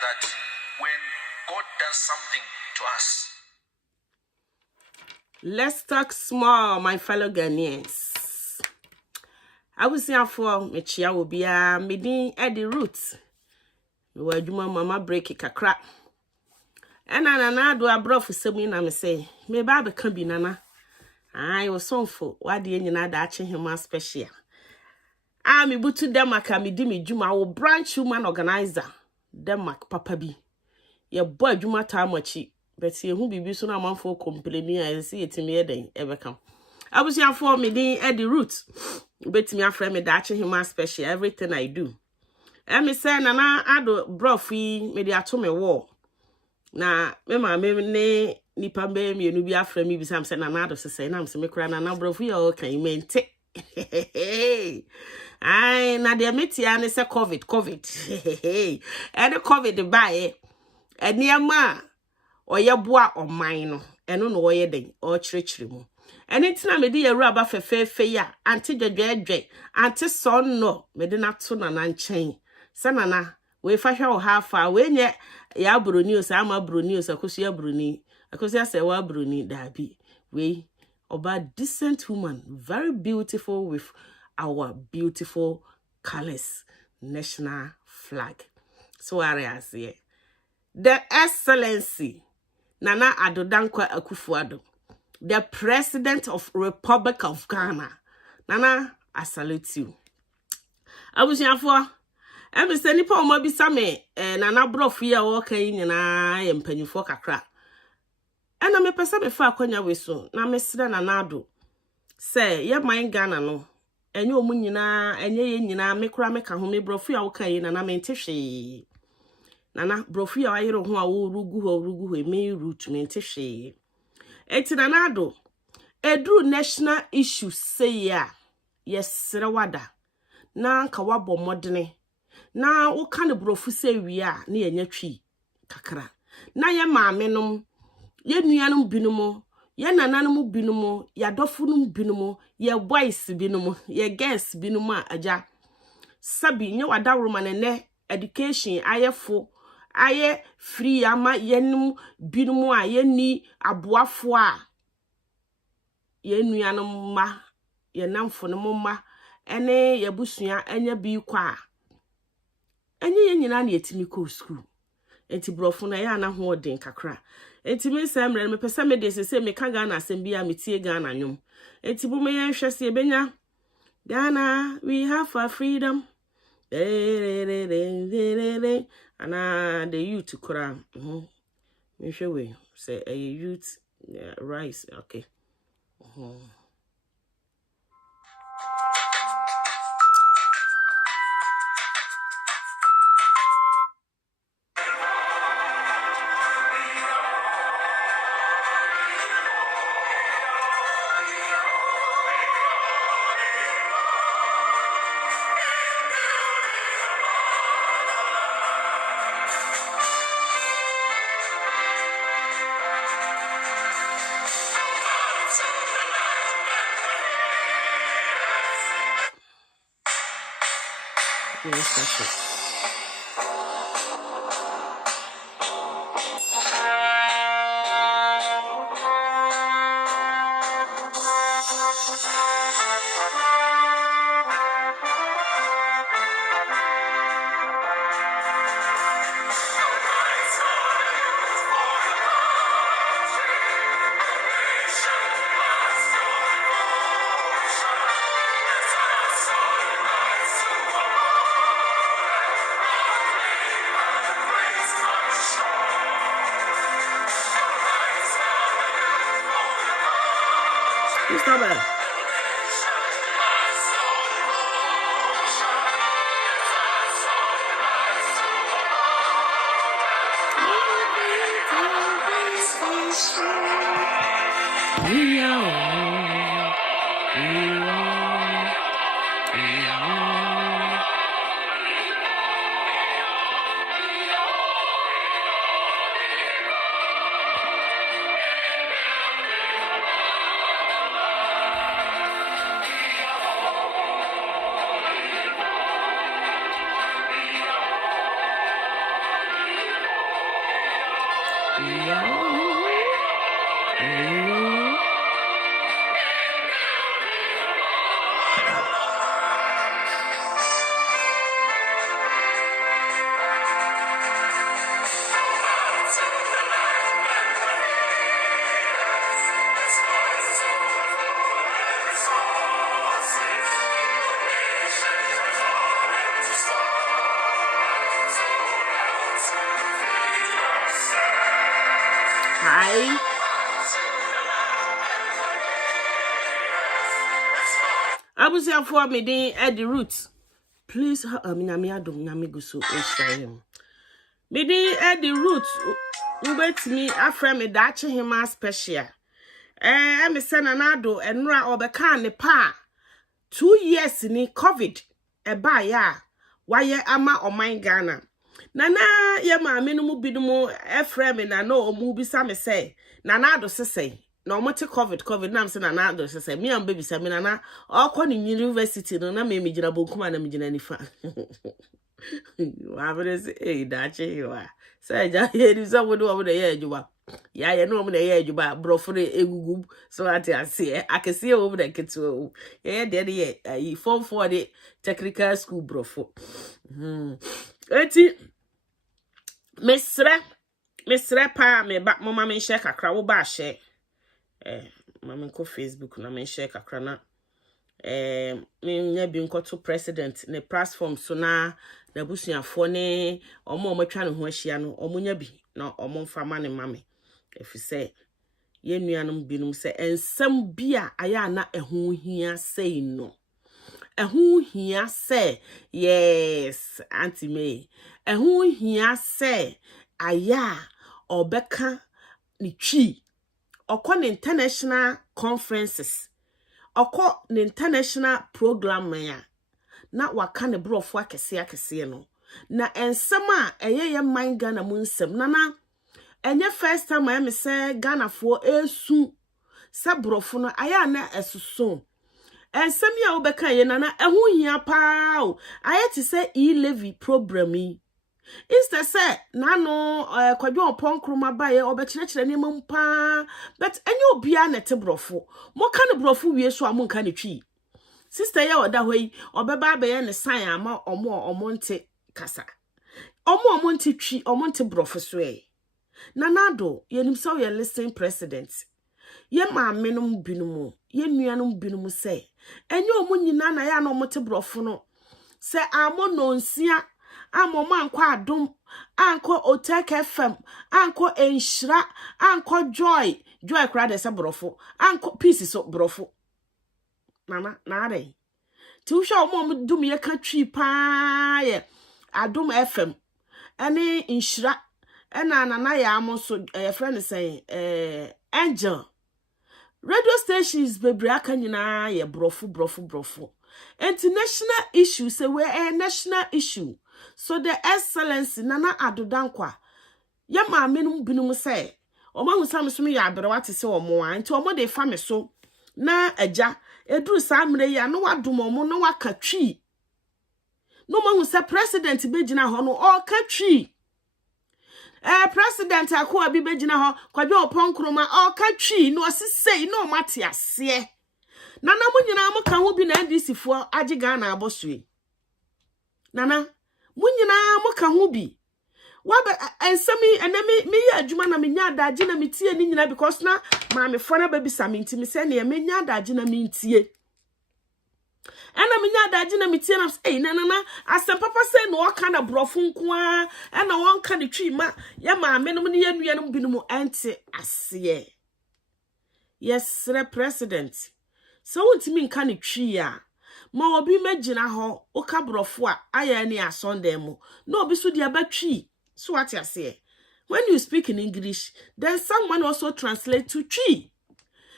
that when God does something to us. Let's talk small, my fellow Ghanaians. I was here for Mechia will be a meeting at the roots. Where you mama break it a crack. And I do a bro for something. I say, maybe I can be nana. I was so full. Why do you not that him special? I'm able to Denmark. I'm Dimi Juma, will branch human organizer. Denmark, Papa B. Your boy Juma Tamachi. But see who be so now for complaining. I see it in me then ever come. I was here for me at the roots. Bet me a friend me that him special. Everything I do. And me say nana I do bro free me dey ato me war. Na me ma me ne nipa be me no bi afra me bi sam say nana do say na me say me kra nana bro free o kan mente. Ai na de metia ne say covid. And the covid buy eniema oye boa oman no eno no oye den o chirechire mu. Eni tina me de yewura ba fefefe ya anti dwedwedwe anti son no me de na to nana nchen. Sanana we fasha o hafa we nye ya broni o sa ama broni o sa kosu ya broni akosu ya se wa broni dabi we oba decent woman, very beautiful with our beautiful colors, national flag. So areas here the excellency Nana Addo Dankwa Akufo-Addo, the president of Republic of Ghana. Nana, I salute you. I was here for I'm say nipa o ma bisa me nana brof ya wo kan nyina ye mpanyufo kakra. Ena me pese me fa akwanya we so na me sire nana Addo. Say ye man Ghana no enye omu nyina enye ye nyina me kura me ka ho me brof ya wo kan nana me ntehwe. Nana brof ya ayero ho a wo rugu ho me root me ntehwe. Eti nana Addo edru national issue say ya yesere wada na nka wabọ modene. Na wo kan brofu se wi a na ye nyatwi kakra na ye maamenom ye nuanom binom ye nananom binom ya dofunum binom ye boys binom ye girls binom a aja sabi nye wadawroma ne education ayefo aye free ama yenum binom a ye ni aboafo a ye nuanom ma ye namfo no ma ene ye busua enya bi kwa enye ye nyina na yetimi ko school enti brofo na ya na ho odin kakra enti me say mre me pesa me de sese me ka Ghana asem bia me tie Ghana nwom enti bu me ye hwese e benya Ghana we have our freedom ana the youth kura me hwe we say a youth rise okay yes, that's it. Stop it. Hi. Abusia for me din at the roots. Please, me adom nyame guso Israel. Me din at the roots. Ubet me afra me dache hima special. Me say nanado enra obeka ne pa 2 years ni COVID eba ya waye ama oman Ghana. Nana ye maame no mu bidumu efra me na no omu bisa me say nanado sesey na omote COVID na mse nanado sesey me am baby say me nana okọ ni university no na me gina bonkuma na me gina nifa. Wa bere say dache yiwa say ja ye ni so wodo wo de ye adwuma ya ye no mo de ye adwuma brofo egugu so ati ase akese wo de keto ye de ye form 4 de technical school brofo eti mesre pa me ba mama me share kakra wo ba share mama ko Facebook na me share kakra na me nya bi nkoto president ne platform so na busuafo ne omo twa ne ho ahia no omo nya bi na omo mfama ne mame efise ye nuanom binum se ensam bia aya na eho hia sei no eho hia se yes auntie me eho hia se aya obeka ni twi okọ ne international conferences okọ ne international program ya na waka ne brofo akese no na ensam a eyeye man Ghana mu nsem na enye first time I me say Ghana for esu se brofo no aya na esuso ensam ya obeka ye na eho hia pa o aye ti say e-levy program yi instead say na no kwadwo ponkroma baye obekire ne mpa but enye obia na te brofo mo ka ne brofo wie so amonka ne twi sister ya oda hoyi obeba abaye ne sign ama omonte kasa omonte twi omonte brofo so nanado yenim so ye listening president ye maame no binumu ye nuanom binumu say enye omunyina na ya na omote brofo no se amono nsia amoma anko adom anko Otek FM anko enhira anko joy kra de se brofo anko peace so brofo mama na are ti wo hwa omom dum ye ka twi pa ye adom FM ene enhira ena nana ya amoso friend say angel radio stations bebre aka nyina ye brofo international issue say we a national issue so the excellence nana adodankwa ye maame no binum say omahu samsum ya abere wate se omo anti omo de fa me so na aja eduru samre ya no wadom omo no waka twi no mahu say president begina ho no o ka twi president akwa bi begina ho kwadwo ponkroma o ka twi no sisei no mate ase nana munyina mo ka ho bi na NDC fo agiga na abosue nana munyina mo ka ho bi waba ensemi enemi me ya adwuma na menya adage na metie ni nyina because na maame fo na babi saminti me se na menya adage na mentie ena menya adage na metie na say nana asem papa say no ka na brofo nko a ena won ka ne twi ma ya maame no ne yanuanom binum ante ase yes president so wontimi nka ne twi a ma obi magina ho o ka brofo a aya ni asonde mu no obi so dia batwi so what you say when you speak in English then someone also translate to twi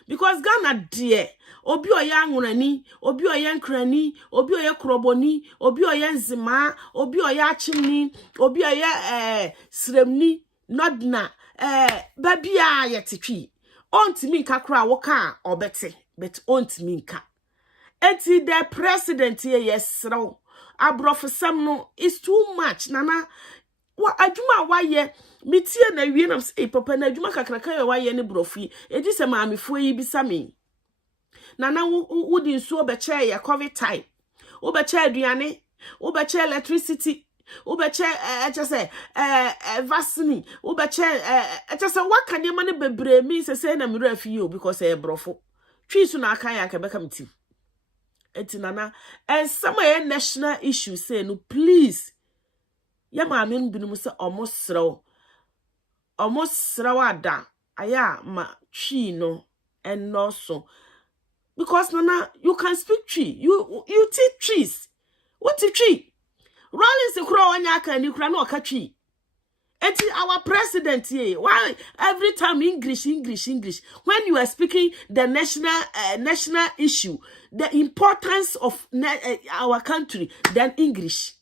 because Ghana dear obi oya anwurani obi oya nkrani obi oya kroboni obi oya nzima obi oya achimni obi oya sremni nodna babia yetetwi ontimi nka kra wo ka obete but ontimi nka enti the president here yesro abrofesam no is too much nana wa adwuma wa ye Mitie na wie na say papa na adwuma kakraka ye waye ne brofi edi se maamefo yi bisa me na wudi nsuo be che ya covid time wo be che aduane wo be che electricity wo be che say vaccine wo be che say waka ne ma ne bebre mi se na mira fi o because e brofo twi su na aka ya ka beka mti eti nana and some national issue say no please ya maame nbinu se almost srawada aya ma twi no and also because nana you can speak tree you teach trees what a tree Rollins kura wanya aka ni kura no ka twi eti our president here why every time English when you are speaking the national issue the importance of our country then English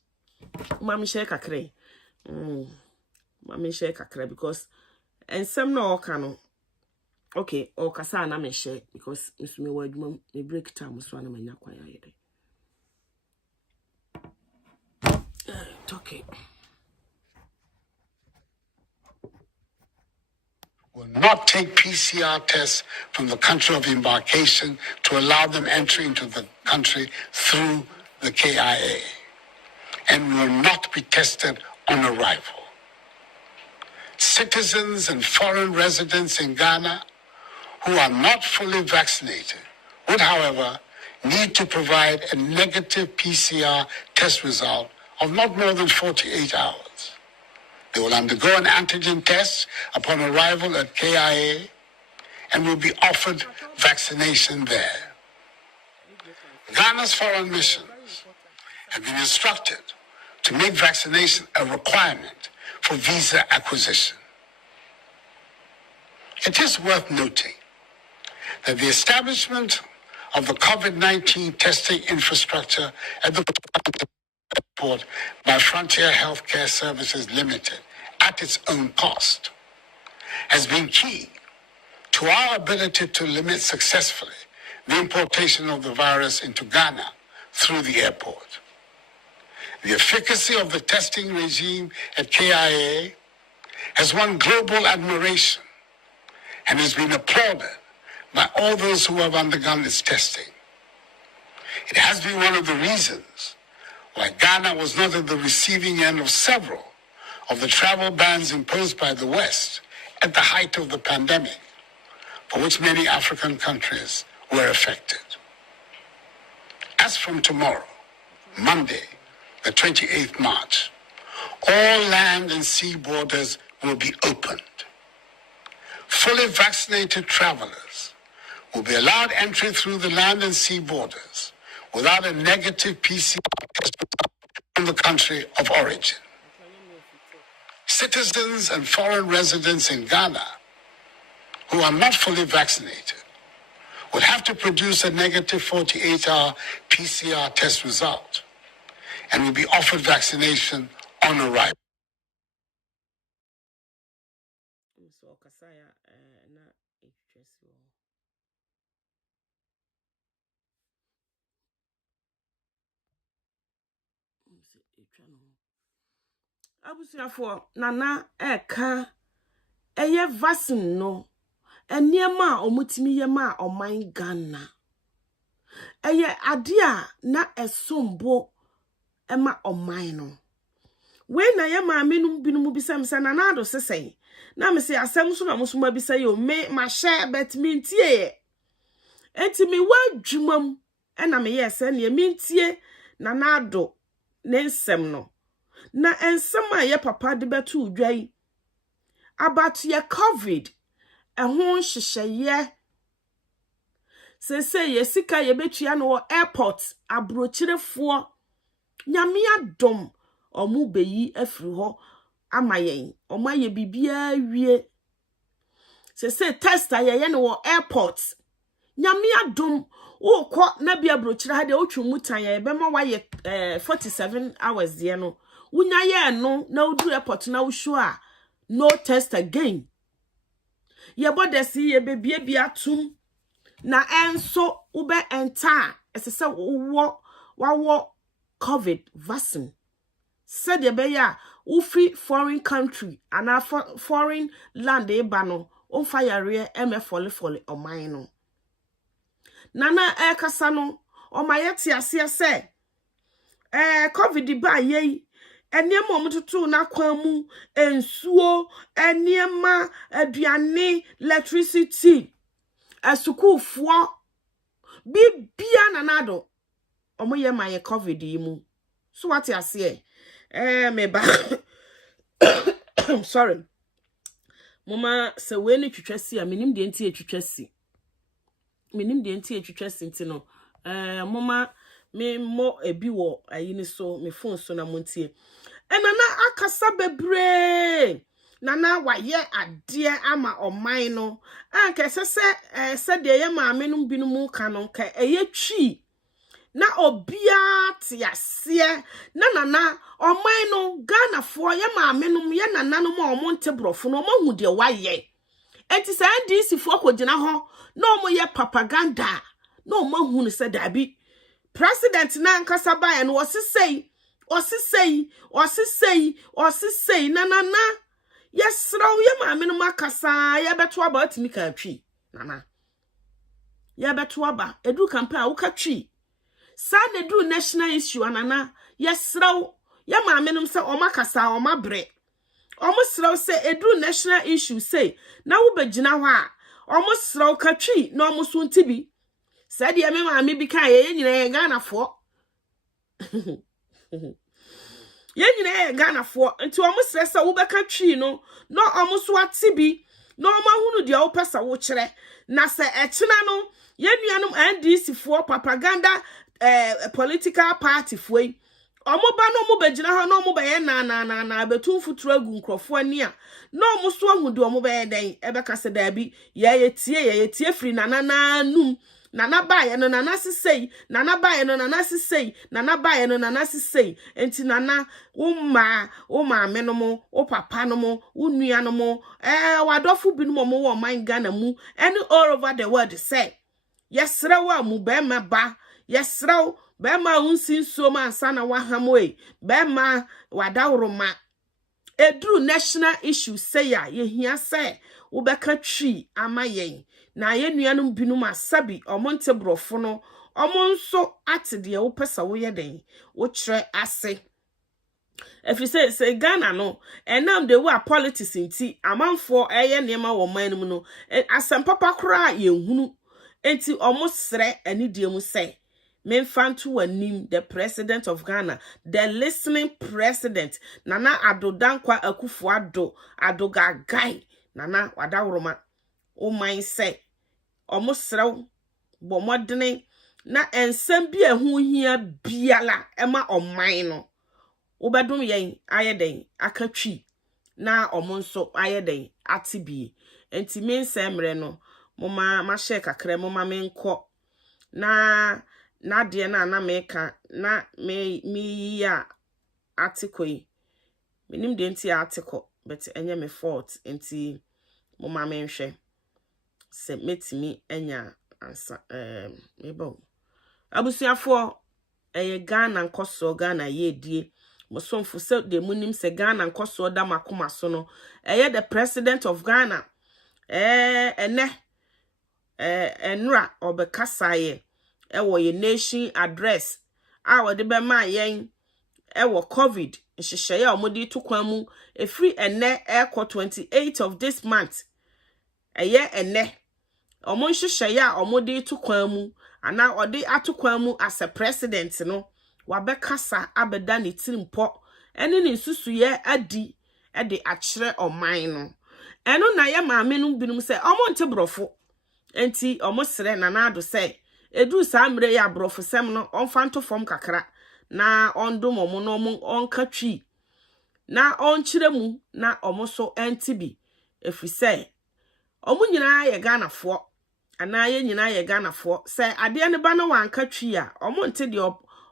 mami share kakre mami share kakre because and some no kano okay o kasa na me share because me wadwuma me break time so na manya kwan ayede okay will not take PCR tests from the country of embarkation to allow them entry into the country through the KIA, and will not be tested on arrival. Citizens and foreign residents in Ghana who are not fully vaccinated would, however, need to provide a negative PCR test result of not more than 48 hours. They will undergo an antigen test upon arrival at KIA and will be offered vaccination there. Ghana's foreign missions have been instructed to make vaccination a requirement for visa acquisition. It is worth noting that the establishment of the COVID-19 testing infrastructure at the airport by Frontier Healthcare Services Limited at its own cost has been key to our ability to limit successfully the importation of the virus into Ghana through the airport. The efficacy of the testing regime at KIA has won global admiration and has been applauded by all those who have undergone its testing. It has been one of the reasons why Ghana was not at the receiving end of several of the travel bans imposed by the West at the height of the pandemic, for which many African countries were affected. As from tomorrow, Monday, the 28th March, all land and sea borders will be opened. Fully vaccinated travelers will be allowed entry through the land and sea borders without a negative PCR test from the country of origin. Citizens and foreign residents in Ghana who are not fully vaccinated would have to produce a negative 48-hour PCR test result and will be offered vaccination on arrival. abusuafo nana eka eye vaccine no eniema a omutimi yema a oman Ghana eye ade a na esombo ema oman no we na ye maame no binum bisam se nana ado sesei na me se asem so na musuma bisai o me ma share bet mintie enti mi wadwumam na me yese na mintie nana ado ne nsem no na ensem a ye papa de betu dwai about ye covid ehun hyehyeye sese ye sika ye betua no airport abrochirefo nyame adom omu beyi afiri ho amayen omaye bibia wie sese test ye no airport nyame adom ukọ na bia abrochire ha de otwumu tan ye be ma waye 47 hours de no wunya ye no na udu airport na ushu a no test again ye bodesi ye bebie bia tum na enso ube enta esese wo covid vaccine said ye be ya ufi foreign country and foreign land eba no onfa yare fole oman no nana kasa no omayete ase se covid ba ye eniema omututu na kwamu ensuo eniema aduane electricity asukufuo bibia nanado omoye maye covid yi mu so what you say meba sorry mama se we ni twetwasi a menim de nti etwetwasi menim de nti etwetwasi nti no mama me mo ebi wo ayi ni so me phone so na montie enana akasa bebre nana waye ade ama oman no anka se de ye maame no binumu ka no ka eye twi na obia tiase na oman no Ghana fo ye maame no ye nana no ma omonte brofo no mahu de waye enti sa ndisi fo akogina ho na omo ye propaganda na omahu no se dabi president na nkasa bae no osisei na yesraw ye maame no makasa ye beto aba atimi ka twi nana ye beto aba edu campaign a wuka twi sa na edu national issue anana yesraw ye maame no se omakasa omabre omosraw se edu national issue say na wo begina ho a omosraw ka twi na omoso ntibi said ye me maame bi kan ye nyina ye Ghana fo ye nyina ye Ghana fo nti omosre se wo beka twi no no omoso atibi no omahunu de wo pesa wo kire na se ekina no ye nuanom NDC fo propaganda political party fo yi omoba no mo begina ho no mo be ye na betumfuturo agu nkrofo ani a no omoso ahude omoba ye den ebeka se da bi ye tie free na num nana bae no nana sisei nana bae no nana sisei nana bae no nana sisei enti nana wo maame no mo wo papa no mo wo nua no mo wadofo bi no mo wo man Ghana mu any all over the world say yesra wa mu be meba yesra be ma unsin so ma ansana wa hamwe be ma wadawroma edru national issue say ya ye hia say wo beka twi ama yen na ye nuanum binum asabi omonte brofo no omonso atede wo pesa wo ye den wo kire ase if you say Ghana no enam de wa politics nti amanfo eye niema wo manum no asem papa kra ye hunu enti omosre anidie mu say memfanto wanim the president of Ghana the listening president Nana Addo Dankwa Akufo-Addo Gagai nana wadawroma o man say omosrew bo modene na ensem bi ehu hia biala ema oman no obedum yen ayeden akatwi na omonso ayeden atibie enti mensemre no moma ma share kakra moma menko na de na meka na me ya article menim de enti article but enye me fault enti moma menhwe se metimi enya ansa mebo abusuafo Ghana nkoso Ghana yedie mosomfo se de munim se Ghana nkoso da makoma so no the president of Ghana enra obekasaye ewo ye nation address a wode be ma yen ewo covid nhyehyeye a omodi to kwan mu efri ene eko 28 of this month ene omo nhyehyeye a omodi to kwan mu ana ode atokwan mu as a president no wabekasa abeda ne tirimpo ene ne nsusuye adi de akire oman no eno na ye maame no binum se omo nte brofo enti omo sere Nana Addo se edu sa mre ya brofo sem no onfanto fom kakra na ondom omo no omo onka twi na onchire mu na omo so entibi efise omo nyina ye Ghana fo ana ye nyina ye Ghana fo se ade ne ba no wanka twi a omo nte de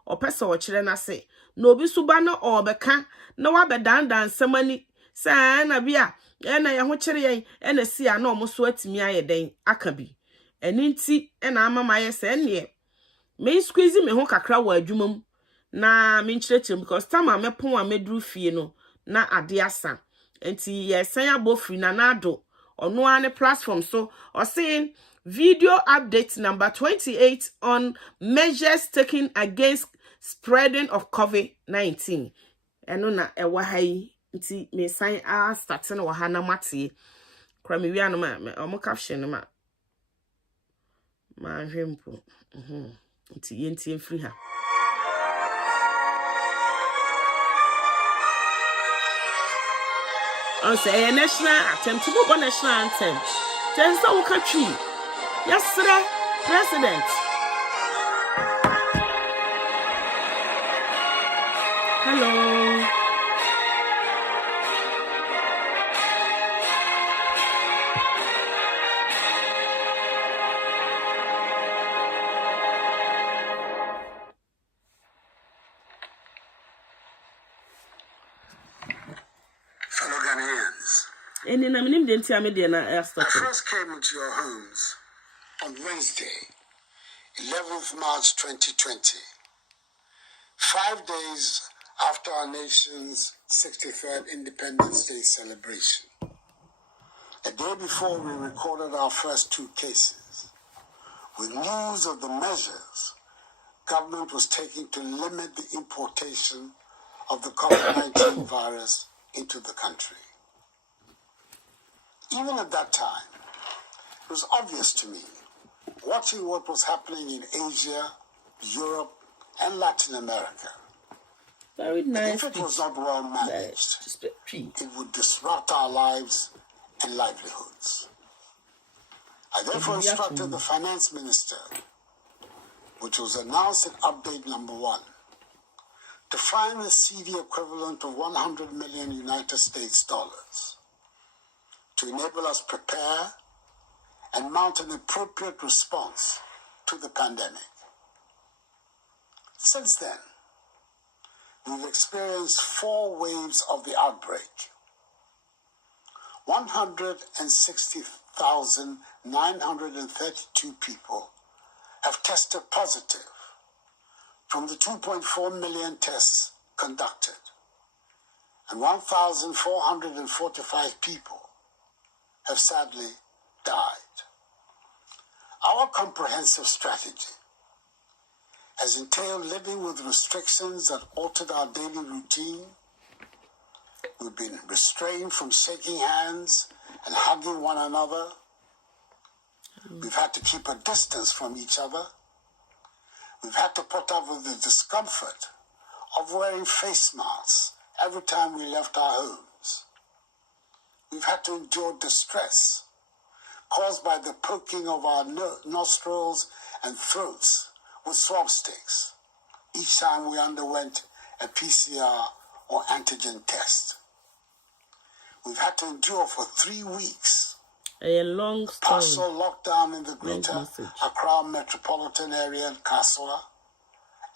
opesa o kire na se na obi su ba no obeka na wabedandan semani se na bia na ye ho kire ye na si a na omo so atimi ayeden aka bi eninti na amama ye se ne me squeeze me ho kakra wa adwumam na me nkyerechire because time a mepon a medru fie no na adiasa. Enti yesen abofri na nado. Ono ane platform. So, or saying video update number 28 on measures taken against spreading of COVID-19. Eno na ewa hai. Nti me sign starting wa ha na mate. Kwa mi wi ma omo caption ma. Ma hwempo. Nti yenti free ha. On say a national anthem to go national anthem. There's no country. Yes, sir, President. Hello. Fellow Ghanaians, I first came into your homes on Wednesday, 11th March 2020, 5 days after our nation's 63rd Independence Day celebration. A day before we recorded our first 2 cases, with news of the measures government was taking to limit the importation of the COVID-19 virus into the country. Even at that time, it was obvious to me, watching what was happening in Asia, Europe, and Latin America, very nice. if it was not well managed, it would disrupt our lives and livelihoods. I therefore instructed the finance minister, which was announced in update number 1, to find the CD equivalent of 100 million United States dollars to enable us prepare and mount an appropriate response to the pandemic. Since then, we've experienced 4 waves of the outbreak. 160,932 people have tested positive from the 2.4 million tests conducted, and 1,445 people have sadly died. Our comprehensive strategy has entailed living with restrictions that altered our daily routine. We've been restrained from shaking hands and hugging one another. We've had to keep a distance from each other. We've had to put up with the discomfort of wearing face masks every time we left our homes. We've had to endure distress caused by the poking of our nostrils and throats with swab sticks each time we underwent a PCR or antigen test. We've had to endure for 3 weeks a long partial lockdown in the greater Accra metropolitan area and Kaswa,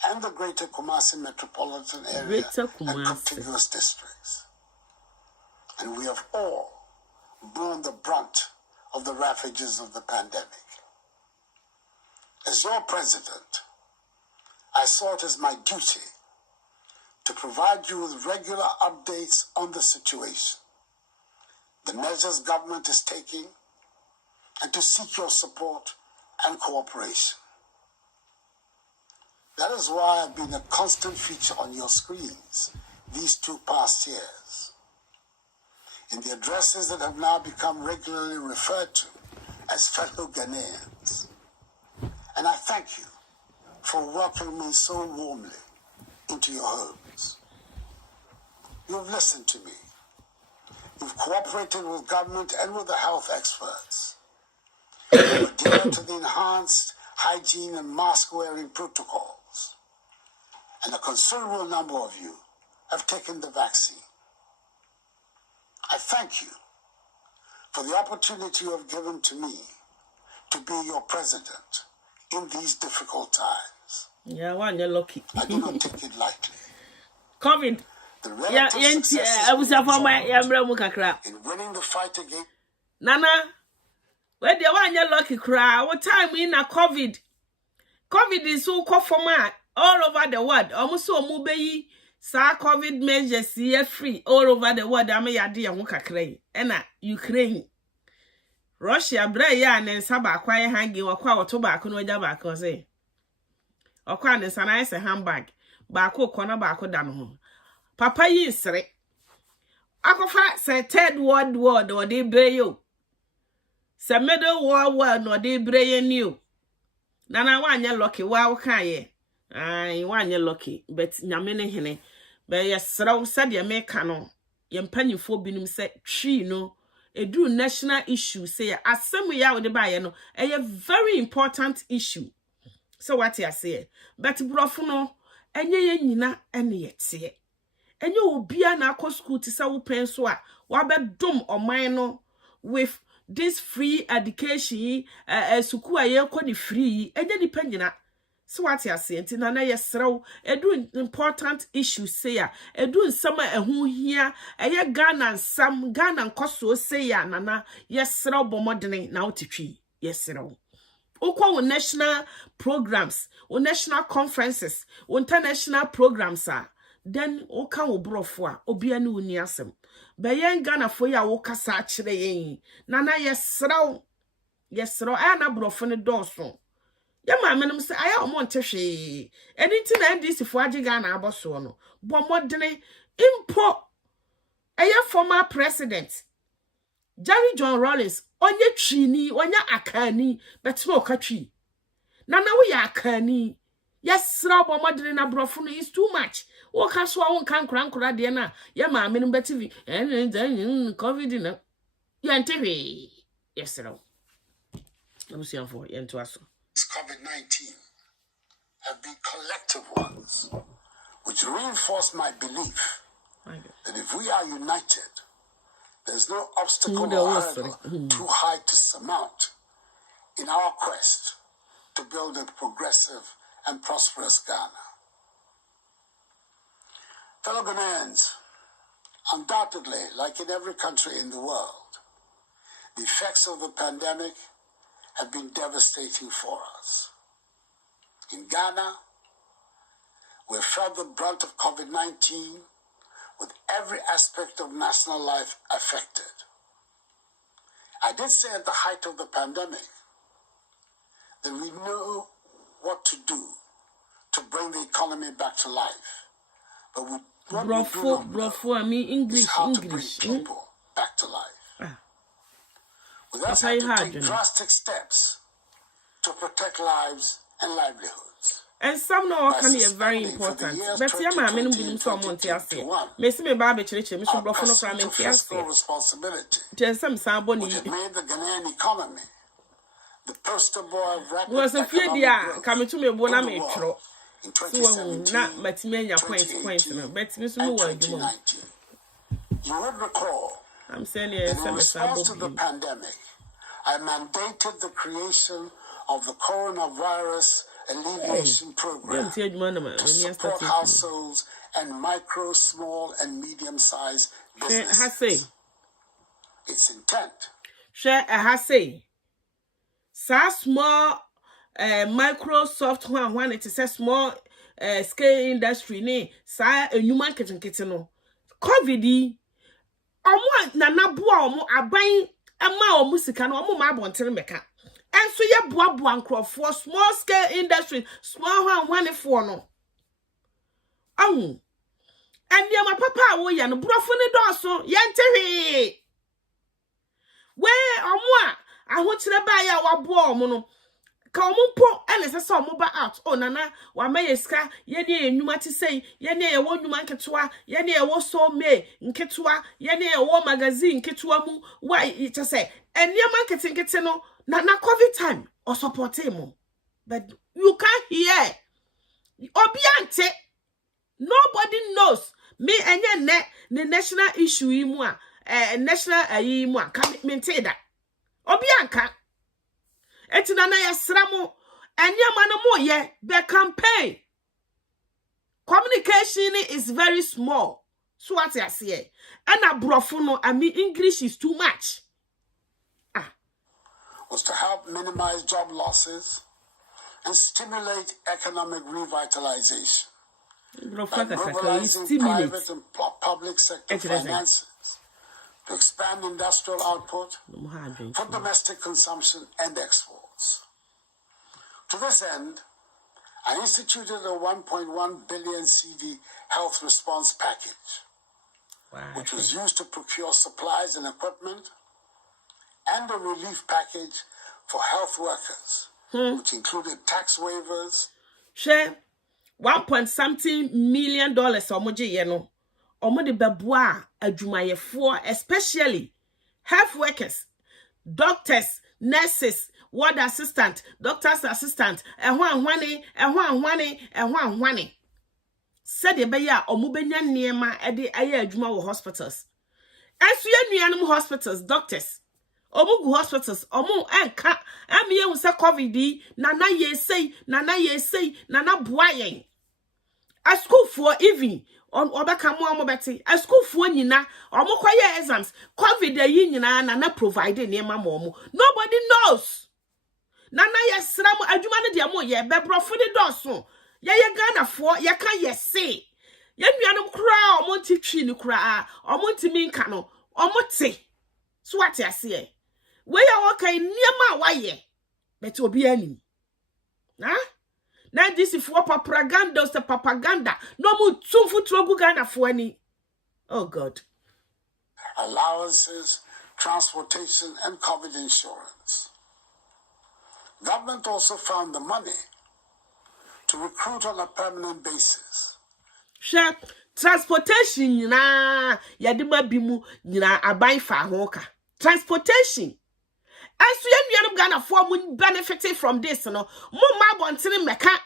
and the greater Kumasi metropolitan area and contiguous districts. And we have all borne the brunt of the ravages of the pandemic. As your president, I saw it as my duty to provide you with regular updates on the situation, the measures government is taking, and to seek your support and cooperation. That is why I've been a constant feature on your screens these 2 past years, in the addresses that have now become regularly referred to as fellow Ghanaians. And I thank you for welcoming me so warmly into your homes. You've listened to me. You've cooperated with government and with the health experts. You've adhered to the enhanced hygiene and mask-wearing protocols. And a considerable number of you have taken the vaccine. I thank you for the opportunity you have given to me to be your president in these difficult times. Yeah, one you're lucky. I do not take it lightly. COVID. The relative successes I was in winning the fight against Nana, where the one you're lucky cry. What time in a COVID? COVID is so cough for all over the world. Almost so mobile Sa COVID measures here free all over the world. Ame yade ye ho kakra yi. Ena Ukraine. Russia bra ya ne nsa ba kwa ye hangi wakwa woto ba ko no agya ba ko say. Okwa ne nsa na ise handbag. Ba ko kona ba ko da no ho. Papa yi sere. Akofa say third world war or de breyo. Say middle world no de breye new. Nana wanye lucky wa kan ye. Ai wanye lucky but nyame ne hene. But yesraw said ye meka no. Ye mpanyifo binum say twi no edu national issue say asem ya wo de ba ye no a very important issue. So what you say? But brofo no enye ye nyina ene yete. Enye obia na akọ school ti sa wo pen so a wa be dom oman no with this free education suku a ye ko ni free enye ni panyina. So what you say? Nti na yesraw edu important issue say a edu nsama ehun hia eye Ghana nsam Ghana nkoso say ya nana yesraw bomodene na otitwi yesraw. Ukwa national programs, national conferences, international programs then uka wo brofo a obia ne uni asem. Be yen Ghana fo ya wo kasa akire yen. Nana yesraw aya na brofo ne doso. Ya ma menum se aya omo ntehwe. Enti na NDC fo age Ghana aboso no. Bo modene impo aya former president Jerry John Rawlings onye twini onye akani betre okatwi na wo ya akani yesra bo modere na brofo no is too much wo ka so won kan krankra de na ya ma menum betivi covid na ya ntehwe yesra abusian for yento aso. COVID-19 have been collective ones which reinforce my belief that if we are united, there's no obstacle or hurdle too high to surmount in our quest to build a progressive and prosperous Ghana. Fellow Ghanaians, undoubtedly, like in every country in the world, the effects of the pandemic have been devastating for us. In Ghana, we've felt the brunt of COVID-19 with every aspect of national life affected. I did say at the height of the pandemic that we know what to do to bring the economy back to life. But what we do not know is how to bring people back to life. We thus have to take drastic steps to protect lives and livelihoods. And some know can be very important. But yeah, my men will so monty as Messi me baby church, Mr. Blofano from fiscal responsibility. There's some saboni. Which made the Ghanaian economy the poster boy of rapid was a few dia coming to me when I made tro. In 2017, not Matimania points, but Miss Moore. You would recall, I'm saying in response to the pandemic, I mandated the creation of the coronavirus alleviation program to support households and micro, small, and medium-sized businesses. Its intent. Share a hase. Sa small Microsoft one it is a small scale industry ne sa enyuma kitchen no covid omo na naboa omo aban ama omo sika no omo ma abontere meka enso ye boaboa nkrofo small scale industry small one for no ahu ania ma papa wo ya no brofo ne doso ye ntehwe we omo a ahokyere ba ya waboa omo no ka omumpo ene sese omoba out o nana wa mayeska ye ne enwuma ti sei ye ne ye wo nwuma nketwa ye ne ye wo so me nketwa ye ne ye wo magazine nketwa mu wa ite say eniema nkete no na covid time or support him but you can't hear obiante nobody knows me enye ne the national issue yi mu a national ayi mu a ka maintain that obianka etina na yesramo enyama no mo ye the campaign communication is very small so what I say and abrofo no I mean English is too much was to help minimize job losses and stimulate economic revitalization by mobilizing private and public sector finances to expand industrial output for domestic consumption and exports. To this end, I instituted a 1.1 billion CD health response package, which was used to procure supplies and equipment, and a relief package for health workers, which included tax waivers. Share $1.something million omoje yeno. Omode beboa adwumayefo, especially health workers, doctors, nurses, ward assistant, doctor's assistant, ehwanhwane. Said ye beya omubenya niema ede aye adwuma wo hospitals. Asu ye nuanom hospitals, doctors. Omugu hospitals, omu enka, amiye hu se COVID nana ye say, nana boayen. A school for even obeka mo amobeti, a school for nyina, omu kwaye exams, COVID nyina nana provide niema mo. Nobody knows. Nana ye sram adwuma ne de mo ye bebrofo de doso. Ye Ghana for ye kan ye say. Ye nuanom kra omo ti twi ni kra, omo ti minka no, omo te. So what ya say? We ya okay niema wa ye. But obi anim. Huh? Now this is for propaganda, the propaganda. No mu tumfu trogu Ghana for any. Oh God. Allowances, transportation, and COVID insurance. Government also found the money to recruit on a permanent basis. Sure. Transportation na yadima bimu na abai fa hoka. Transportation. As we are Ghana for mun benefiting from this, no. Mu ma bontini meka.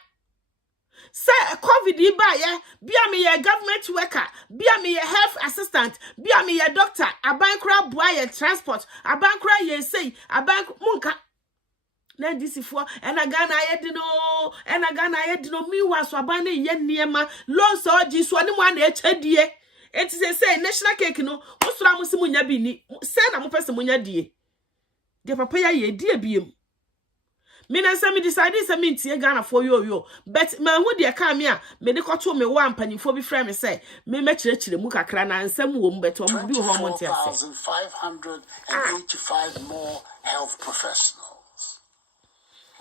Say COVID iba bia me ye government worker, bia me ye health assistant, bia me ye doctor, abankra boy transport, abankra ye say, abank munka. Na this for and a Ghana yedino mi was abane ye niema loan so ji so ni one HDA. It is say national cake no, musra musimunya bi ni, say na mo pese munya die. De papa ya ye die biem. Me na say me decide say me ntie Ghana for yo but ma hu de ka me a me de koto me wa mpanyifo bi frɛ me say me mekirechire mu kakra na nsam wo mbet o bi ho mo ntia say 24,585 more health professionals.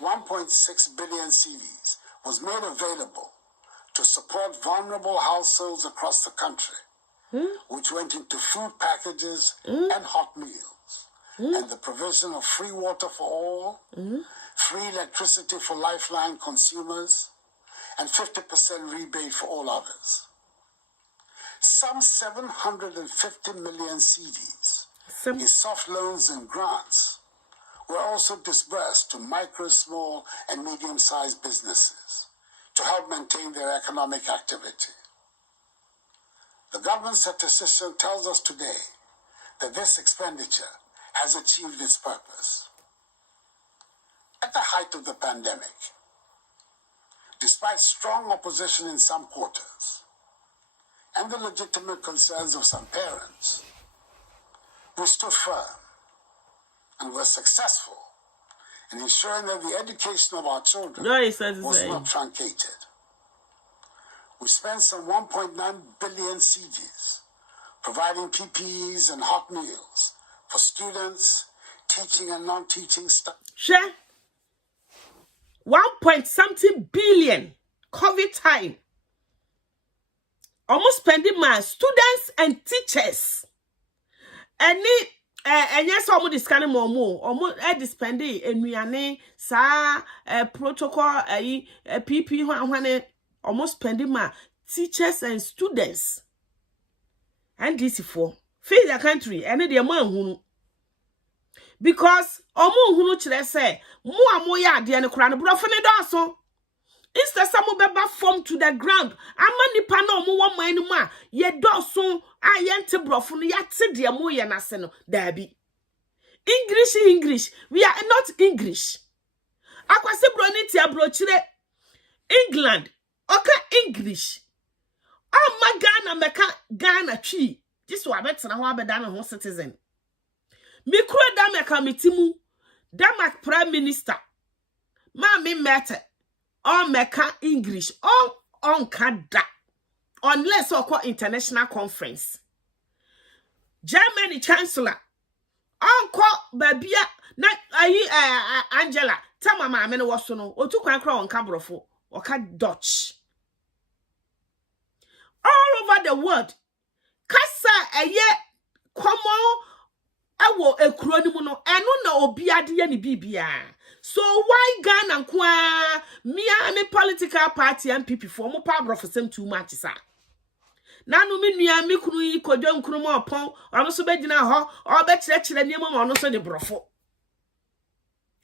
1.6 billion CDs was made available to support vulnerable households across the country, which went into food packages and hot meals, and the provision of free water for all, free electricity for lifeline consumers, and 50% rebate for all others. Some 750 million CDs in soft loans and grants were also disbursed to micro, small, and medium-sized businesses to help maintain their economic activity. The government statistician tells us today that this expenditure has achieved its purpose. At the height of the pandemic, despite strong opposition in some quarters and the legitimate concerns of some parents, we stood firm and were successful in ensuring that the education of our children was not truncated. We spent some 1.9 billion CDs providing PPEs and hot meals for students, teaching and non-teaching staff. Share 1.something billion COVID time. Almost spending my students and teachers. And yes, almost this kind of more. Almost spending enuane sa protocol PP when almost spending my teachers and students. And this for feed the country and the man who because who say more ya de ne kura no brofone doso. Instead some beba form to the ground. Amani pano mo wo man mu a ye doso a ye nte brofo no ya te de mo ye na se no dabi. English we are not English. Akwase broni ti abrochire England oka English. Oh my Ghana meka Ghana twi. This wa betena ho abeda me ho citizen. Mi kura da meka metimu. Damak Prime Minister. Ma me mete. All meka English. All on kada. unless or call international conference. Germany Chancellor, Uncle Babia, not Angela, Tama Mamma was no, or two can crow on Cabrofo, or cat Dutch. All over the world, Kasa a year, come on, I will a chronimono, and no obiadi any bibia. So why Ghana kwa me political party and people for more power for some too much, sir. Nanu mi nua mi kunu yi kodwa nkunu mo opon ono so begina ho o be kire niam mo ono so de brofo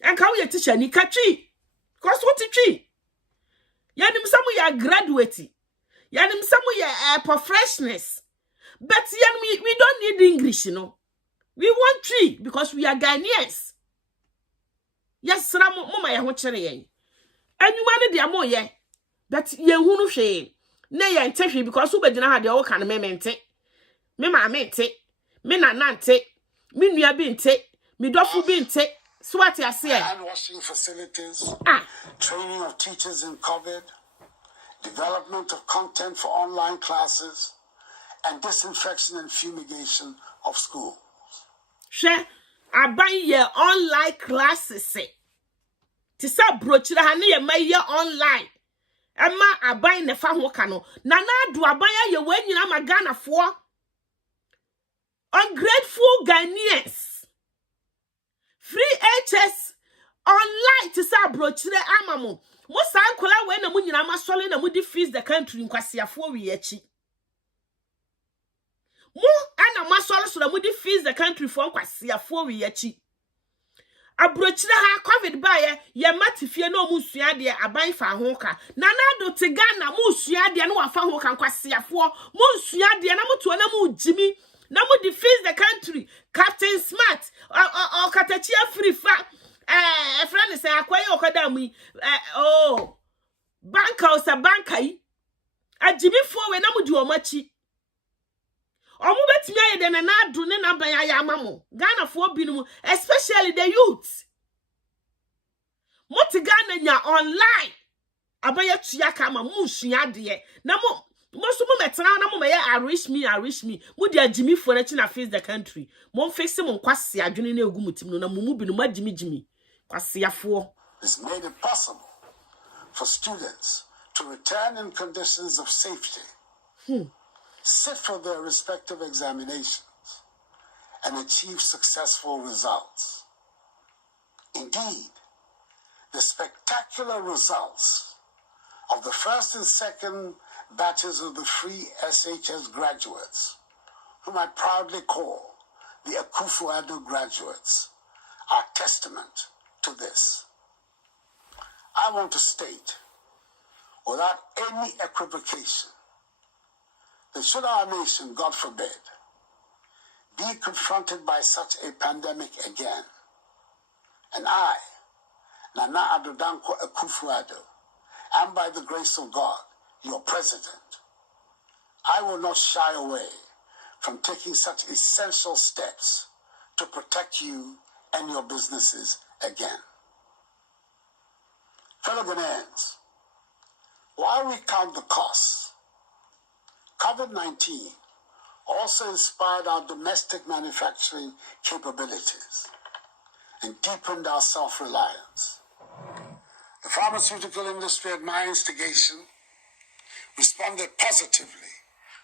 enka wo ye teacher ni katwi cause what twi yanim samu ya graduate yanim samu ya professionals but yanim we don't need English, you know. We want tree because we are Ghanaians. Yes sra mo ma ye ho kire yen anuma ne de amo ye but ye hunu hwe na ye ntehwe because wo begina ha de wo kan me mente me ma mente me nana ente me nua bi ente me dofo bi ente so what you say hand washing facilities, training of teachers in COVID, development of content for online classes, and disinfection and fumigation of schools. She aban ye online classes say ti sa brochira ha ne ye ma ye online Emma aban ne fa ho ka no na adu aban ya ye wanyina magana fo ungrateful Ghanaians free HS online ti sa brochire amamo mo sa nkola we na mo nyina masole na mo di fees the country nkwasiafo wi achi mo ana masole so na mo di fees the country for nkwasiafo wi achi abrochire ha COVID ba ye matifie na omusua de aban fa ho ka na do te Ghana mo sua de na wafa ho ka nkwasiafo mo sua de na mo to na mo jimi na mo defeat the country Captain Smart or katachia free fa friend say akwaye okada mu banka o sa banka yi ajimi fo we na mo di omachi omo betimi aye de na adu ne na ban ya amamo Ghana fo binumu especially the youth moti Ghana nya online abaya tuya ka ma mu sua de na mo so mo metena na mo me arish me mo di ajimi fo na chi na face the country mo face mo kwase adwene na egu mutim no na mo mu binumu ajimi kwase afo. This made it possible for students to return in conditions of safety, sit for their respective examinations, and achieve successful results. Indeed, the spectacular results of the first and second batches of the free SHS graduates, whom I proudly call the Akufo-Addo graduates, are testament to this. I want to state, without any equivocation, that should our nation, God forbid, be confronted by such a pandemic again, and I, Nana Addo Dankwa Akufo-Addo, am by the grace of God, your president, I will not shy away from taking such essential steps to protect you and your businesses again. Fellow Ghanaians, while we count the costs, COVID-19 also inspired our domestic manufacturing capabilities and deepened our self-reliance. The pharmaceutical industry, at my instigation, responded positively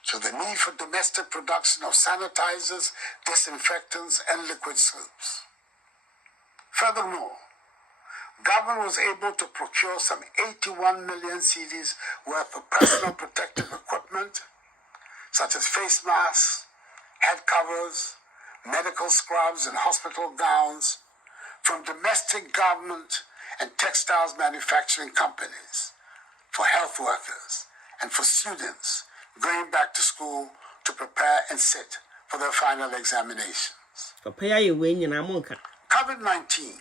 to the need for domestic production of sanitizers, disinfectants, and liquid soaps. Furthermore, government was able to procure some 81 million cedis worth of personal protective equipment, such as face masks, head covers, medical scrubs, and hospital gowns from domestic government and textiles manufacturing companies for health workers and for students going back to school to prepare and sit for their final examinations. COVID-19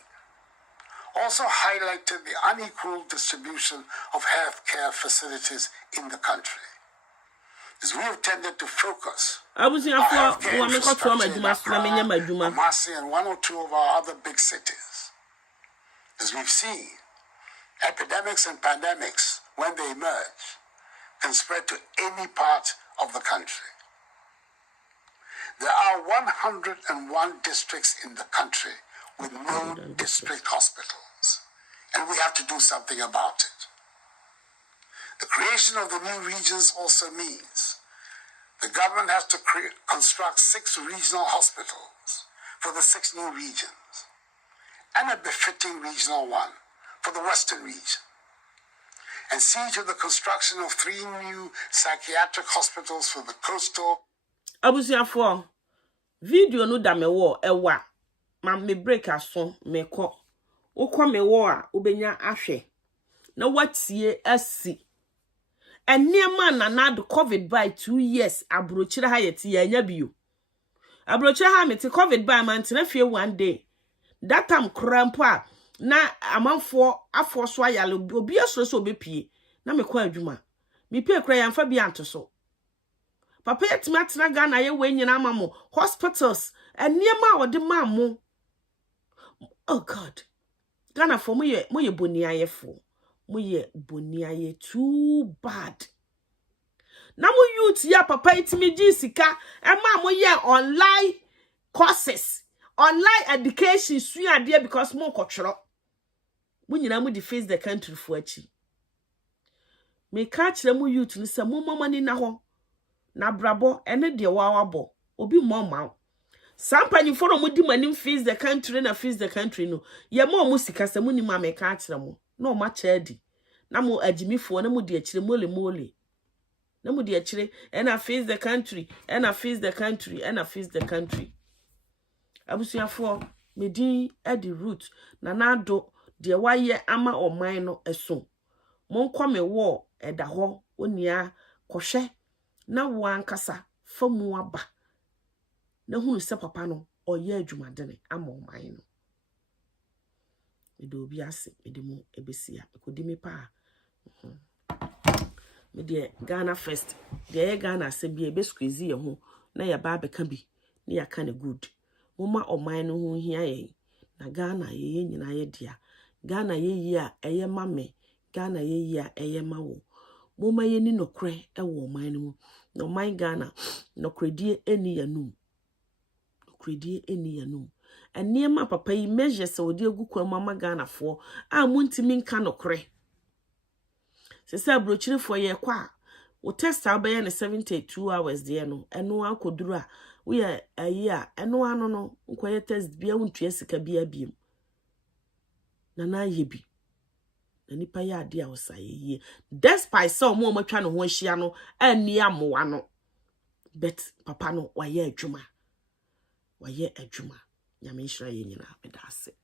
also highlighted the unequal distribution of healthcare facilities in the country. As we have tended to focus on healthcare infrastructure in Accra, Kumasi, and one or two of our other big cities. As we've seen, epidemics and pandemics, when they emerge, can spread to any part of the country. There are 101 districts in the country with no district hospitals, and we have to do something about it. The creation of the new regions also means the government has to construct 6 regional hospitals for the 6 new regions, and a befitting regional one for the Western region, and see to the construction of 3 new psychiatric hospitals for the coastal. Abusiafo, video no da me wo ewa. Ma me break aso me ko. Ukwa me wo a ubenya ahwe. Na watie asi. Eniema na na do COVID by 2 years abrochire ha yeti ya nya bio. Abrochire ha meti COVID by man tena fie one day. That time cramp a na amanfo afo so ayale obi asoro so obepie. Na me kwa adwuma. Me pie kra ya mfa bi antoso. Papa yetimi atena Ghana ye we nyina amamo hospitals eniema ode mammo. Oh God. Ghana for moye boniaye fo. Moye boniaye too bad. Na mo youth ya papa yetimi gi sika ema moye online courses, online education sua de because mo kotworo. Mo nyina mo defense the country for achi. Me ka kire mo youth ni se mo mama ni na ho. Na brabo ene de wawabo obi moma sampanyi for mo di manim fees the country na fees the country no ye mo sika se mo ni ma me ka akire mo na o ma chaadi na mo agimifo na mo di akire mole na mo di akire ena fees the country ena fees the country ena fees the country abusuafo me din e di root na do de waye ama oman no eso mo nkwa me wo eda ho onia kohwe na wankasa famu aba na hunu se papa no oye adwumadene ama oman no edo obi ase edemu ebesia ekodimi pa me de Ghana first de Ghana se bi ebe squeeze ye ho na ya ba beka bi na ya kana good moma oman no ho hia ye na Ghana ye nyina ye dia Ghana ye yi a eye mame Ghana ye yi a eye mawo moma ye ni nokre e wo oman no no my Ghana no credie eni yanum eniema papa yi measure se odi agukwa mama Ghana fo a muntimi nka nokre se se abrochirefo ye kwa o test abeye ne 72 hours de no eno akoduru a wo ye ayi a eno ano no nkoye test bia wontua sika bia biem na yebi na nipa ya ade a osaye despite so mo matwa no ho ahia no ani amoa no but papa no waye adwuma nyame nhira ye nyina medase